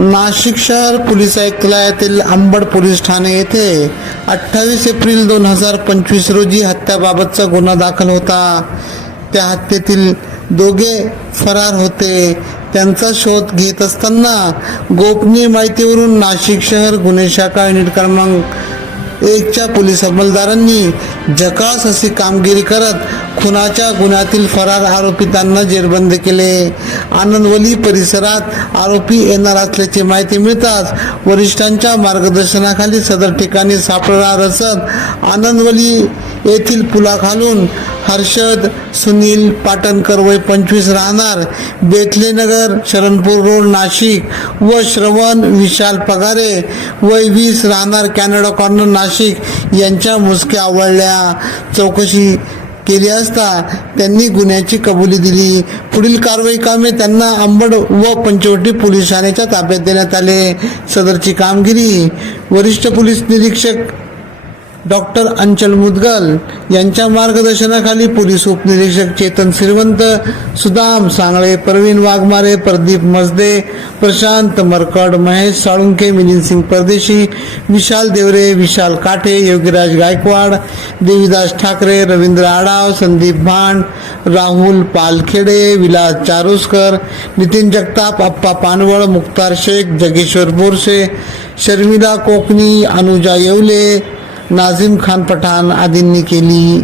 नाशिक शहर police आयुक्तालयातील Ambad police Thane येथे 28 April 2025 रोजी हत्याबाबतचा गुन्हा दाखल होता. त्या हत्येतील दोघे फरार होते. त्यांचा शोध घेत असताना गोपनीय माहितीवरून नाशिक शहर गुन्हे शाखा युनिट क्रमांक 1च्या पोलीस अंमलदारांनी झकास अशी कामगिरी करत खुनाच्या गुन्ह्यातील फरार आरोपितांना जेरबंद केले. आनंदवली परिसरात आरोपी येणार असल्याची माहिती मिळताच वरिष्ठांच्या मार्गदर्शनाखाली सदर ठिकाणी सापळा रचत आनंदवली येथील पुलाखालून हर्षद सुनील पाटणकर वय 25 राहणार बेथलेनगर शरणपूर रोड नाशिक व श्रवण विशाल पगारे वय 20 राहणार कॅनडा कॉर्नर नाशिक यांच्या मुसक्या आवळल्या. चौकशी केली असता त्यांनी गुन्ह्याची कबुली दिली. पुढील कारवाई कामे त्यांना अंबड व पंचवटी पोलीस ठाण्याच्या ताब्यात देण्यात आले. सदरची कामगिरी वरिष्ठ पोलीस निरीक्षक डॉक्टर अंचल मुदगल यांच्या मार्गदर्शनाखाली पोलीस उपनिरीक्षक चेतन श्रीवंत, सुदाम सांगळे, प्रवीण वाघमारे, प्रदीप मजदे, प्रशांत मरकड, महेश साळुंखे, मिलिंद सिंग परदेशी, विशाल देवरे, विशाल काठे, योगीराज गायकवाड, देवीदास ठाकरे, रवींद्र आडाव, संदीप भांड, राहुल पालखेडे, विलास चारोस्कर, नितीन जगताप, अप्पा पानवळ, मुक्तार शेख, जगेश्वर बोरसे, शर्मिला कोकणी, अनुजा येवले, नाझिम खान पठाण आदींनी केली.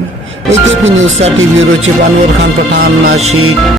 AKP न्यूजसाठी ब्युरो चीफ अनवर खान पठाण, नाशिक.